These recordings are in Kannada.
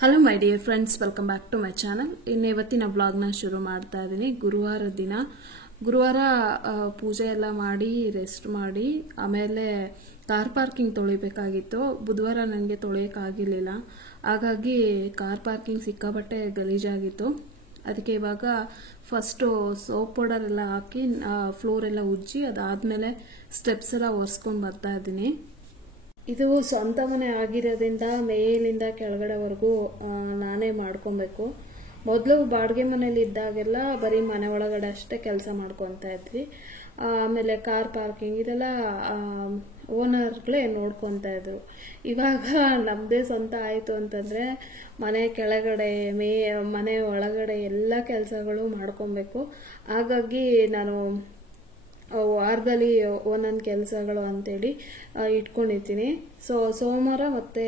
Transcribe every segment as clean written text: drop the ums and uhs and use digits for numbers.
Hello my dear friends, welcome back to my channel. ಇನ್ನು ಇವತ್ತಿನ ವ್ಲಾಗ್ನ ಶುರು ಮಾಡ್ತಾ ಇದ್ದೀನಿ. ಗುರುವಾರ ಪೂಜೆ ಎಲ್ಲ ಮಾಡಿ ರೆಸ್ಟ್ ಮಾಡಿ ಆಮೇಲೆ ಕಾರ್ ಪಾರ್ಕಿಂಗ್ ತೊಳಿಬೇಕಾಗಿತ್ತು. ಬುಧವಾರ ನನಗೆ ತೊಳೆಯೋಕ್ಕಾಗಿರಲಿಲ್ಲ, ಹಾಗಾಗಿ ಕಾರ್ ಪಾರ್ಕಿಂಗ್ ಸಿಕ್ಕಾಬಟ್ಟೆ ಗಲೀಜಾಗಿತ್ತು. ಅದಕ್ಕೆ ಇವಾಗ ಫಸ್ಟು ಸೋಪ್ ಪೌಡರ್ ಎಲ್ಲ ಹಾಕಿ ಫ್ಲೋರ್ ಎಲ್ಲ ಉಜ್ಜಿ ಅದಾದಮೇಲೆ ಸ್ಟೆಪ್ಸ್ ಎಲ್ಲ ಒರೆಸ್ಕೊಂಡು ಬರ್ತಾ ಇದ್ದೀನಿ. ಇದು ಸ್ವಂತ ಮನೆ ಆಗಿರೋದ್ರಿಂದ ಮೇಲಿಂದ ಕೆಳಗಡೆವರೆಗೂ ನಾನೇ ಮಾಡ್ಕೊಬೇಕು. ಮೊದಲು ಬಾಡಿಗೆ ಮನೇಲಿ ಇದ್ದಾಗೆಲ್ಲ ಬರೀ ಮನೆ ಒಳಗಡೆ ಅಷ್ಟೇ ಕೆಲಸ ಮಾಡ್ಕೊತಾ ಇದ್ವಿ. ಆಮೇಲೆ ಕಾರ್ ಪಾರ್ಕಿಂಗ್ ಇದೆಲ್ಲ ಓನರ್ಗಳೇ ನೋಡ್ಕೊತಾ ಇದ್ರು. ಇವಾಗ ನಮ್ಮದೇ ಸ್ವಂತ ಆಯಿತು ಅಂತಂದರೆ ಮನೆ ಕೆಳಗಡೆ ಮನೆ ಒಳಗಡೆ ಎಲ್ಲ ಕೆಲಸಗಳು ಮಾಡ್ಕೊಬೇಕು. ಹಾಗಾಗಿ ನಾನು ವಾರದಲ್ಲಿ ಒಂದೊಂದು ಕೆಲಸಗಳು ಅಂತೇಳಿ ಇಟ್ಕೊಂಡಿರ್ತೀನಿ. ಸೋಮವಾರ ಮತ್ತು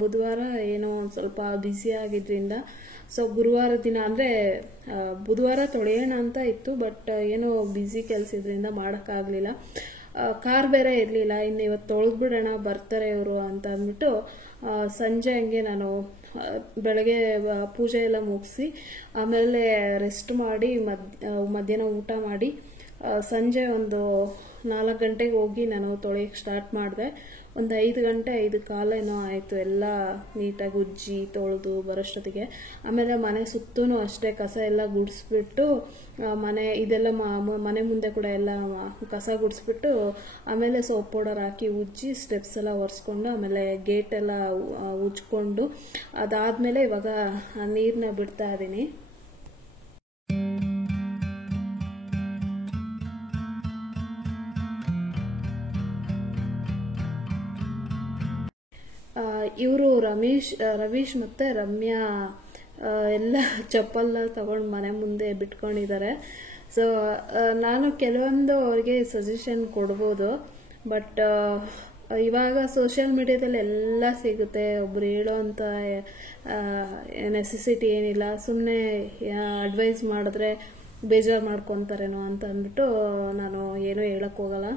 ಬುಧವಾರ ಏನೋ ಒಂದು ಸ್ವಲ್ಪ ಬ್ಯುಸಿ ಆಗಿದ್ರಿಂದ ಗುರುವಾರ ದಿನ ಅಂದರೆ ಬುಧವಾರ ತೊಳೆಯೋಣ ಅಂತ ಇತ್ತು, ಬಟ್ ಏನೋ ಬ್ಯುಸಿ ಕೆಲಸ ಇದ್ರಿಂದ ಮಾಡೋಕ್ಕಾಗಲಿಲ್ಲ. ಕಾರ್ ಬೇರೆ ಇರಲಿಲ್ಲ. ಇನ್ನು ಇವತ್ತು ತೊಳೆದ್ಬಿಡೋಣ ಬರ್ತಾರೆ ಇವರು ಅಂತ ಅಂದ್ಬಿಟ್ಟು ಸಂಜೆ ಹಂಗೆ ನಾನು ಬೆಳಗ್ಗೆ ಪೂಜೆ ಎಲ್ಲ ಮುಗಿಸಿ ಆಮೇಲೆ ರೆಸ್ಟ್ ಮಾಡಿ ಮಧ್ಯಾಹ್ನ ಊಟ ಮಾಡಿ ಸಂಜೆ ಒಂದು 4 ಗಂಟೆಗೆ ಹೋಗಿ ನಾನು ತೊಳೆಯಕ್ಕೆ ಸ್ಟಾರ್ಟ್ ಮಾಡಿದೆ. ಒಂದು 5 ಗಂಟೆ 5:15 ಏನೋ ಆಯಿತು ಎಲ್ಲ ನೀಟಾಗಿ ಉಜ್ಜಿ ತೊಳೆದು ಬರೋಷ್ಟೊತ್ತಿಗೆ. ಆಮೇಲೆ ಮನೆ ಸುತ್ತೂ ಅಷ್ಟೇ ಕಸ ಎಲ್ಲ ಗುಡಿಸ್ಬಿಟ್ಟು ಮನೆ ಮುಂದೆ ಕೂಡ ಎಲ್ಲ ಕಸ ಗುಡಿಸ್ಬಿಟ್ಟು ಆಮೇಲೆ ಸೋಪ್ ಪೌಡರ್ ಹಾಕಿ ಉಜ್ಜಿ ಸ್ಟೆಪ್ಸ್ ಎಲ್ಲ ಒರೆಸ್ಕೊಂಡು ಆಮೇಲೆ ಗೇಟ್ ಎಲ್ಲ ಉಜ್ಕೊಂಡು ಅದಾದಮೇಲೆ ಇವಾಗ ನೀರನ್ನ ಬಿಡ್ತಾ ಇದ್ದೀನಿ. ಇವರು ರವೀಶ್ ಮತ್ತು ರಮ್ಯಾ ಎಲ್ಲ ಚಪ್ಪಲ್ಲ ತಗೊಂಡು ಮನೆ ಮುಂದೆ ಬಿಟ್ಕೊಂಡಿದ್ದಾರೆ. ನಾನು ಕೆಲವೊಂದು ಅವ್ರಿಗೆ ಸಜೆಷನ್ ಕೊಡ್ಬೋದು, ಬಟ್ ಇವಾಗ ಸೋಷಿಯಲ್ ಮೀಡಿಯಾದಲ್ಲಿ ಎಲ್ಲ ಸಿಗುತ್ತೆ. ಒಬ್ರು ಹೇಳೋ ಅಂತ ನೆಸೆಸಿಟಿ ಏನಿಲ್ಲ. ಸುಮ್ಮನೆ ಅಡ್ವೈಸ್ ಮಾಡಿದ್ರೆ ಬೇಜಾರು ಮಾಡ್ಕೊತಾರೇನೋ ಅಂತ ಅಂದ್ಬಿಟ್ಟು ನಾನು ಏನೂ ಹೇಳಕ್ ಹೋಗಲ್ಲ.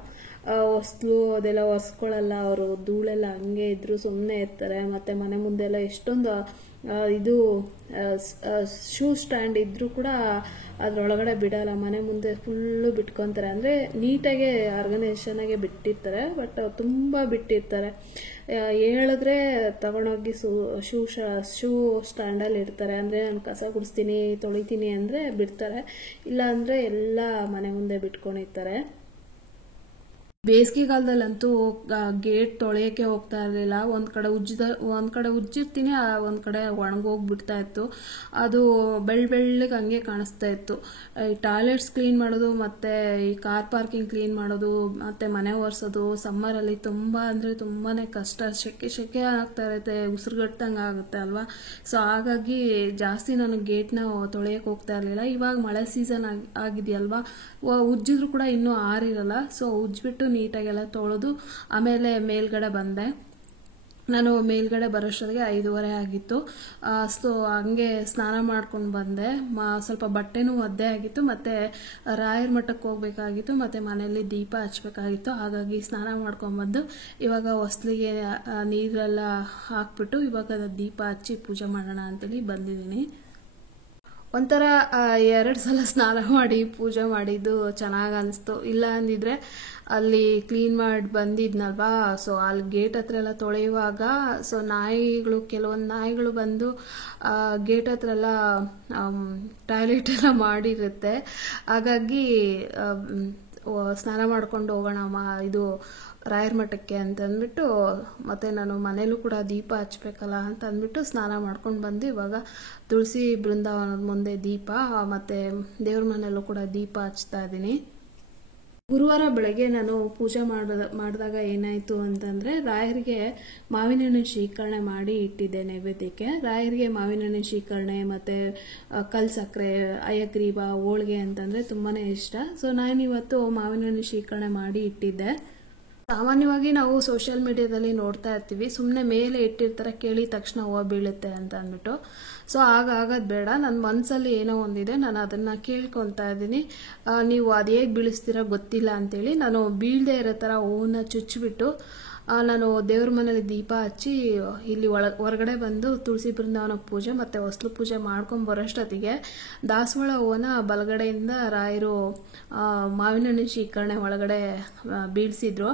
ಹೊಸ್ಲು ಅದೆಲ್ಲ ಒರೆಸ್ಕೊಳ್ಳಲ್ಲ ಅವರು. ಧೂಳೆಲ್ಲ ಹಂಗೆ ಇದ್ರು ಸುಮ್ಮನೆ ಇರ್ತಾರೆ. ಮತ್ತು ಮನೆ ಮುಂದೆ ಎಲ್ಲ ಎಷ್ಟೊಂದು ಇದು ಶೂ ಸ್ಟ್ಯಾಂಡ್ ಇದ್ರೂ ಕೂಡ ಅದ್ರೊಳಗಡೆ ಬಿಡಲ್ಲ. ಮನೆ ಮುಂದೆ ಫುಲ್ಲು ಬಿಟ್ಕೊತಾರೆ. ಅಂದರೆ ನೀಟಾಗೆ ಆರ್ಗನೈಸೇಷನ್ ಆಗಿ ಬಿಟ್ಟಿರ್ತಾರೆ, ಬಟ್ ತುಂಬ ಬಿಟ್ಟಿರ್ತಾರೆ. ಹೇಳಿದ್ರೆ ತಗೊಂಡೋಗಿ ಶೂ ಸ್ಟ್ಯಾಂಡಲ್ಲಿ ಇರ್ತಾರೆ. ಅಂದರೆ ನಾನು ಕಸ ಗುಡಿಸ್ತೀನಿ ತೊಳಿತೀನಿ ಅಂದರೆ ಬಿಡ್ತಾರೆ, ಇಲ್ಲ ಅಂದರೆ ಎಲ್ಲ ಮನೆ ಮುಂದೆ ಬಿಟ್ಕೊಂಡಿರ್ತಾರೆ. ಬೇಸಿಗೆಗಾಲದಲ್ಲಂತೂ ಗೇಟ್ ತೊಳೆಯೋಕ್ಕೆ ಹೋಗ್ತಾ ಇರಲಿಲ್ಲ. ಒಂದು ಕಡೆ ಉಜ್ಜಿರ್ತೀನಿ, ಒಂದು ಕಡೆ ಒಣಗೋಗ್ಬಿಡ್ತಾ ಇತ್ತು. ಅದು ಬೆಳ್ಳಗೆ ಹಂಗೆ ಕಾಣಿಸ್ತಾ ಇತ್ತು. ಈ ಟಾಯ್ಲೆಟ್ಸ್ ಕ್ಲೀನ್ ಮಾಡೋದು ಮತ್ತು ಈ ಕಾರ್ ಪಾರ್ಕಿಂಗ್ ಕ್ಲೀನ್ ಮಾಡೋದು ಮತ್ತು ಮನೆ ಒರೆಸೋದು ಸಮ್ಮರಲ್ಲಿ ತುಂಬ ಅಂದರೆ ತುಂಬಾ ಕಷ್ಟ. ಸೆಕೆ ಆಗ್ತಾ ಇರುತ್ತೆ, ಉಸಿರುಗಟ್ಟಂಗೆ ಆಗುತ್ತೆ ಅಲ್ವಾ. ಹಾಗಾಗಿ ಜಾಸ್ತಿ ನಾನು ಗೇಟ್ನ ತೊಳೆಯೋಕ್ಕೆ ಹೋಗ್ತಾ ಇರಲಿಲ್ಲ. ಇವಾಗ ಮಳೆ ಸೀಸನ್ ಆಗಿದೆಯಲ್ವಾ, ಉಜ್ಜಿದ್ರು ಕೂಡ ಇನ್ನೂ ಆರಿರಲ್ಲ. ಉಜ್ಜಿಬಿಟ್ಟು ನೀಟಾಗೆಲ್ಲ ತೊಳೆದು ಆಮೇಲೆ ಮೇಲ್ಗಡೆ ಬಂದೆ. ನಾನು ಮೇಲ್ಗಡೆ ಬರೋಷ್ಟೊತ್ತಿಗೆ 5:15 ಆಗಿತ್ತು. ಹಂಗೆ ಸ್ನಾನ ಮಾಡ್ಕೊಂಡು ಬಂದೆ. ಸ್ವಲ್ಪ ಬಟ್ಟೆನೂ ಒದ್ದೆ ಆಗಿತ್ತು, ಮತ್ತು ರಾಯರ ಮಠಕ್ಕೆ ಹೋಗ್ಬೇಕಾಗಿತ್ತು, ಮತ್ತು ಮನೆಯಲ್ಲಿ ದೀಪ ಹಚ್ಬೇಕಾಗಿತ್ತು. ಹಾಗಾಗಿ ಸ್ನಾನ ಮಾಡ್ಕೊಂಡ್ಬಂದು ಇವಾಗ ಹೊಸ್ಲಿಗೆ ನೀರೆಲ್ಲ ಹಾಕ್ಬಿಟ್ಟು ಇವಾಗ ದೀಪ ಹಚ್ಚಿ ಪೂಜೆ ಮಾಡೋಣ ಅಂತೇಳಿ ಬಂದಿದ್ದೀನಿ. ಒಂಥರ 2 ಸಲ ಸ್ನಾನ ಮಾಡಿ ಪೂಜೆ ಮಾಡಿದ್ದು ಚೆನ್ನಾಗಿ ಅನಿಸ್ತು. ಇಲ್ಲ ಅಂದಿದ್ರೆ ಅಲ್ಲಿ ಕ್ಲೀನ್ ಮಾಡಿ ಬಂದಿದ್ನಲ್ವಾ, ಅಲ್ಲಿ ಗೇಟ್ ಹತ್ರ ಎಲ್ಲ ತೊಳೆಯುವಾಗ ಕೆಲವೊಂದು ನಾಯಿಗಳು ಬಂದು ಗೇಟ್ ಹತ್ರ ಎಲ್ಲ ಟಾಯ್ಲೆಟ್ ಎಲ್ಲ ಮಾಡಿರುತ್ತೆ. ಹಾಗಾಗಿ ಸ್ನಾನ ಮಾಡ್ಕೊಂಡು ಹೋಗೋಣ ಇದು ರಾಯರ ಮಠಕ್ಕೆ ಅಂತ ಅಂದ್ಬಿಟ್ಟು, ಮತ್ತು ನಾನು ಮನೇಲೂ ಕೂಡ ದೀಪ ಹಚ್ಬೇಕಲ್ಲ ಅಂತ ಅಂದ್ಬಿಟ್ಟು ಸ್ನಾನ ಮಾಡ್ಕೊಂಡು ಬಂದು ಇವಾಗ ತುಳಸಿ ಬೃಂದಾವನದ ಮುಂದೆ ದೀಪ ಮತ್ತು ದೇವ್ರ ಮನೆಯಲ್ಲೂ ಕೂಡ ದೀಪ ಹಚ್ತಾ ಇದ್ದೀನಿ. ಗುರುವಾರ ಬೆಳಗ್ಗೆ ನಾನು ಪೂಜೆ ಮಾಡಿದಾಗ ಏನಾಯಿತು ಅಂತಂದರೆ, ರಾಯರಿಗೆ ಮಾವಿನ ಹಣ್ಣಿನ ಶೀಕರಣೆ ಮಾಡಿ ಇಟ್ಟಿದ್ದೆ ನೈವೇದ್ಯಕ್ಕೆ. ರಾಯರಿಗೆ ಮಾವಿನ ಹಣ್ಣಿನ ಶೀಕರಣೆ ಮತ್ತು ಕಲ್ ಸಕ್ಕರೆ, ಅಯ್ಯಗ್ರೀವ, ಹೋಳಿಗೆ ಅಂತಂದರೆ ತುಂಬಾ ಇಷ್ಟ. ನಾನಿವತ್ತು ಮಾವಿನ ಹಣ್ಣಿನ ಶೀಕರಣೆ ಮಾಡಿ ಇಟ್ಟಿದ್ದೆ. ಸಾಮಾನ್ಯವಾಗಿ ನಾವು ಸೋಷಿಯಲ್ ಮೀಡಿಯಾದಲ್ಲಿ ನೋಡ್ತಾ ಇರ್ತೀವಿ, ಸುಮ್ಮನೆ ಮೇಲೆ ಇಟ್ಟಿರ್ತಾರೆ, ಕೇಳಿದ ತಕ್ಷಣ ಹೂವು ಬೀಳುತ್ತೆ ಅಂತ ಅಂದ್ಬಿಟ್ಟು. ಆಗೋದು ಬೇಡ. ನನ್ನ ಮನಸ್ಸಲ್ಲಿ ಏನೋ ಒಂದಿದೆ, ನಾನು ಅದನ್ನು ಕೇಳ್ಕೊತಾ ಇದ್ದೀನಿ. ನೀವು ಅದು ಹೇಗೆ ಬೀಳಿಸ್ತೀರೋ ಗೊತ್ತಿಲ್ಲ ಅಂತೇಳಿ ನಾನು ಬೀಳದೇ ಇರೋ ಥರ ಹೂವನ್ನ ಚುಚ್ಚಿಬಿಟ್ಟು ನಾನು ದೇವ್ರ ಮನೇಲಿ ದೀಪ ಹಚ್ಚಿ ಇಲ್ಲಿ ಹೊರಗಡೆ ಬಂದು ತುಳಸಿ ಬೃಂದಾವನ ಪೂಜೆ ಮತ್ತು ಹೊಸ್ಲು ಪೂಜೆ ಮಾಡ್ಕೊಂಡು ಬರೋಷ್ಟೊತ್ತಿಗೆ ದಾಸವಾಳ ಹೂವನ ಬಲಗಡೆಯಿಂದ ರಾಯರು ಮಾವಿನ ಹಣ್ಣಿನ ಶೇಖರಣೆ ಒಳಗಡೆ ಬೀಳ್ಸಿದ್ರು.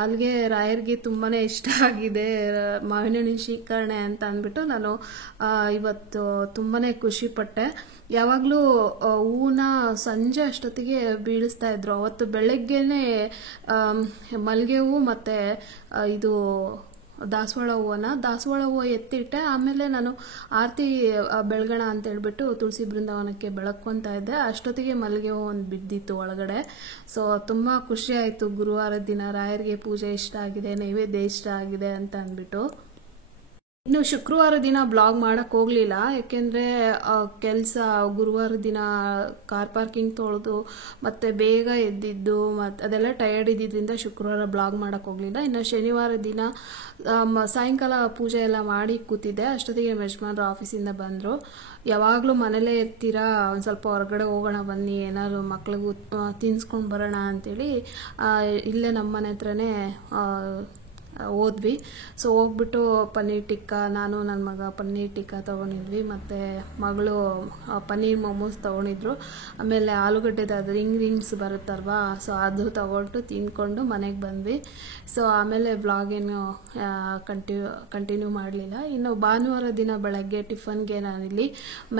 ಅಲ್ಲಿಗೆ ರಾಯರಿಗೆ ತುಂಬಾ ಇಷ್ಟ ಆಗಿದೆ ಮಾವಿನ ಹಣ್ಣಿನ ಶೇಖರಣೆ ಅಂತ ಅಂದ್ಬಿಟ್ಟು ನಾನು ಇವತ್ತು ತುಂಬಾ ಖುಷಿ ಪಟ್ಟೆ. ಯಾವಾಗಲೂ ಹೂವನ್ನ ಸಂಜೆ ಅಷ್ಟೊತ್ತಿಗೆ ಬೀಳಿಸ್ತಾ ಇದ್ರು. ಅವತ್ತು ಬೆಳಗ್ಗೆನೆ ಮಲ್ಲಿಗೆ ಹೂವು ಮತ್ತು ಇದು ದಾಸವಾಳ ಹೂವು ಎತ್ತಿಟ್ಟೆ. ಆಮೇಲೆ ನಾನು ಆರತಿ ಬೆಳಗಣ ಅಂತ ಹೇಳ್ಬಿಟ್ಟು ತುಳಸಿ ಬೃಂದಾವನಕ್ಕೆ ಬೆಳಕೊಂತ ಇದ್ದೆ. ಅಷ್ಟೊತ್ತಿಗೆ ಮಲ್ಲಿಗೆ ಹೂವು ಒಂದು ಬಿದ್ದಿತ್ತು ಒಳಗಡೆ. ಸೊ ತುಂಬ ಖುಷಿ ಆಯಿತು. ಗುರುವಾರದ ದಿನ ರಾಯರಿಗೆ ಪೂಜೆ ಇಷ್ಟ ಆಗಿದೆ, ನೈವೇದ್ಯ ಇಷ್ಟ ಆಗಿದೆ ಅಂತ ಅಂದ್ಬಿಟ್ಟು. ಇನ್ನು ಶುಕ್ರವಾರ ದಿನ ಬ್ಲಾಗ್ ಮಾಡಕ್ ಹೋಗ್ಲಿಲ್ಲ, ಯಾಕೆಂದ್ರೆ ಕೆಲಸ ಗುರುವಾರ ದಿನ ಕಾರ್ ಪಾರ್ಕಿಂಗ್ ತೊಳೆದು ಮತ್ತೆ ಬೇಗ ಎದ್ದಿದ್ದು ಮತ್ತೆ ಅದೆಲ್ಲ ಟಯರ್ಡ್ ಇದ್ದಿದ್ರಿಂದ ಶುಕ್ರವಾರ ಬ್ಲಾಗ್ ಮಾಡಕ್ ಹೋಗ್ಲಿಲ್ಲ. ಇನ್ನು ಶನಿವಾರ ದಿನ ಸಾಯಂಕಾಲ ಪೂಜೆ ಎಲ್ಲ ಮಾಡಿ ಕೂತಿದ್ದೆ. ಅಷ್ಟೊತ್ತಿಗೆ ಯಜಮಾನ್ರು ಆಫೀಸಿಂದ ಬಂದರು. ಯಾವಾಗಲೂ ಮನೇಲೇ ಇರ್ತೀರಾ, ಒಂದು ಸ್ವಲ್ಪ ಹೊರಗಡೆ ಹೋಗೋಣ ಬನ್ನಿ, ಏನಾದ್ರು ಮಕ್ಳಿಗೂ ತಿನ್ಸ್ಕೊಂಡು ಬರೋಣ ಅಂತೇಳಿ ಇಲ್ಲೇ ನಮ್ಮ ಮನೆ ಹತ್ರನೇ ಹೋದ್ವಿ. ಸೊ ಹೋಗ್ಬಿಟ್ಟು ಪನ್ನೀರ್ ಟಿಕ್ಕಾ, ನಾನು ನನ್ನ ಮಗ ಪನ್ನೀರ್ ಟಿಕ್ಕಾ ತೊಗೊಂಡಿದ್ವಿ, ಮತ್ತು ಮಗಳು ಪನ್ನೀರ್ ಮೊಮೋಸ್ ತೊಗೊಂಡಿದ್ರು. ಆಮೇಲೆ ಆಲೂಗಡ್ಡೆದ ಅದು ರಿಂಗ್ಸ್ ಬರುತ್ತಲ್ವಾ, ಸೊ ಅದು ತೊಗೊಂಡು ತಿನ್ಕೊಂಡು ಮನೆಗೆ ಬಂದ್ವಿ. ಸೊ ಆಮೇಲೆ ಬ್ಲಾಗೇನು ಕಂಟಿನ್ಯೂ ಮಾಡಲಿಲ್ಲ. ಇನ್ನು ಭಾನುವಾರ ದಿನ ಬೆಳಗ್ಗೆ ಟಿಫನ್ಗೆ ನಾನಿಲ್ಲಿ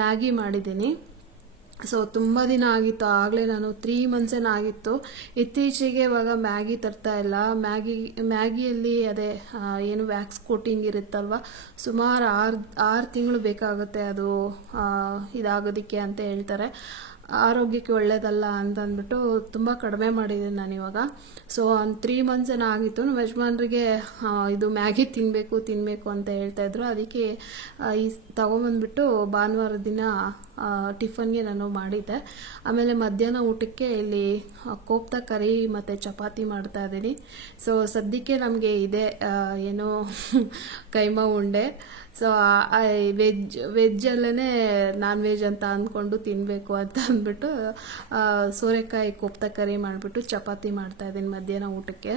ಮ್ಯಾಗಿ ಮಾಡಿದ್ದೀನಿ. ಸೊ ತುಂಬ ದಿನ ಆಗಿತ್ತು, ಆಗಲೇ ನಾನು 3 months ಆಗಿತ್ತು. ಇತ್ತೀಚೆಗೆ ಇವಾಗ ಮ್ಯಾಗಿ ತರ್ತಾ ಇಲ್ಲ. ಮ್ಯಾಗಿಯಲ್ಲಿ ಅದೇ ಏನು ವ್ಯಾಕ್ಸ್ ಕೋಟಿಂಗ್ ಇರುತ್ತಲ್ವ, ಸುಮಾರು 6 ತಿಂಗಳು ಬೇಕಾಗುತ್ತೆ ಅದು ಇದಾಗೋದಕ್ಕೆ ಅಂತ ಹೇಳ್ತಾರೆ. ಆರೋಗ್ಯಕ್ಕೆ ಒಳ್ಳೇದಲ್ಲ ಅಂತ ಅಂದ್ಬಿಟ್ಟು ತುಂಬ ಕಡಿಮೆ ಮಾಡಿದ್ದೀನಿ ನಾನು ಇವಾಗ. ಸೊ ಒಂದು 3 months ಆಗಿತ್ತು. ನಮ್ಮ ಯಜಮಾನ್ರಿಗೆ ಇದು ಮ್ಯಾಗಿ ತಿನ್ನಬೇಕು ಅಂತ ಹೇಳ್ತಾ ಇದ್ರು. ಅದಕ್ಕೆ ತಗೊಂಬಂದ್ಬಿಟ್ಟು ಭಾನುವಾರ ದಿನ ಟಿಫನ್ಗೆ ನಾನು ಮಾಡಿದ್ದೆ. ಆಮೇಲೆ ಮಧ್ಯಾಹ್ನ ಊಟಕ್ಕೆ ಇಲ್ಲಿ ಕೋಪ್ತಾ ಕರಿ ಮತ್ತು ಚಪಾತಿ ಮಾಡ್ತಾ ಇದ್ದೀನಿ. ಸೊ ಸದ್ಯಕ್ಕೆ ನಮಗೆ ಇದೆ ಏನೋ ಕೈಮಾ ಉಂಡೆ. ಸೊ ವೆಜ್ಜಲ್ಲೇ ನಾನ್ ವೆಜ್ ಅಂತ ಅಂದ್ಕೊಂಡು ತಿನ್ನಬೇಕು ಅಂತ ಅಂದ್ಬಿಟ್ಟು ಸೋರೆಕಾಯಿ ಕೋಪ್ತಾ ಕರಿ ಮಾಡಿಬಿಟ್ಟು ಚಪಾತಿ ಮಾಡ್ತಾ ಇದ್ದೀನಿ ಮಧ್ಯಾಹ್ನ ಊಟಕ್ಕೆ.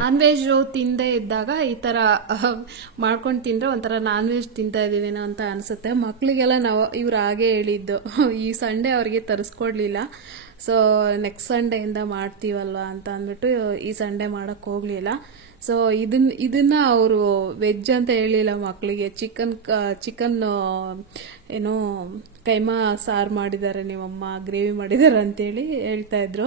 ನಾನ್ ವೆಜ್ ತಿಂದೇ ಇದ್ದಾಗ ಈ ಥರ ಮಾಡ್ಕೊಂಡು ತಿಂದರೆ ಒಂಥರ ನಾನ್ ವೆಜ್ ತಿಂತಾ ಇದ್ದೀವೇನೋ ಅಂತ ಅನಿಸುತ್ತೆ. ಮಕ್ಕಳಿಗೆಲ್ಲ ಇವ್ರು ಹಾಗೆ ಹೇಳಿದ್ದು. ಈ ಸಂಡೇ ಅವ್ರಿಗೆ ತರಿಸ್ಕೊಡ್ಲಿಲ್ಲ. ಸೊ ನೆಕ್ಸ್ಟ್ ಸಂಡೆಯಿಂದ ಮಾಡ್ತೀವಲ್ವ ಅಂತ ಅಂದ್ಬಿಟ್ಟು ಈ ಸಂಡೇ ಮಾಡೋಕ್ಕೆ ಹೋಗಲಿಲ್ಲ. ಸೊ ಇದನ್ನ ಅವರು ವೆಜ್ ಅಂತ ಹೇಳಿಲ್ಲ ಮಕ್ಕಳಿಗೆ. ಚಿಕನ್ ಏನೋ ಕೈಮಾ ಸಾರು ಮಾಡಿದ್ದಾರೆ ನಿಮ್ಮಮ್ಮ, ಗ್ರೇವಿ ಮಾಡಿದ್ದಾರೆ ಅಂತೇಳಿ ಹೇಳ್ತಾ ಇದ್ರು.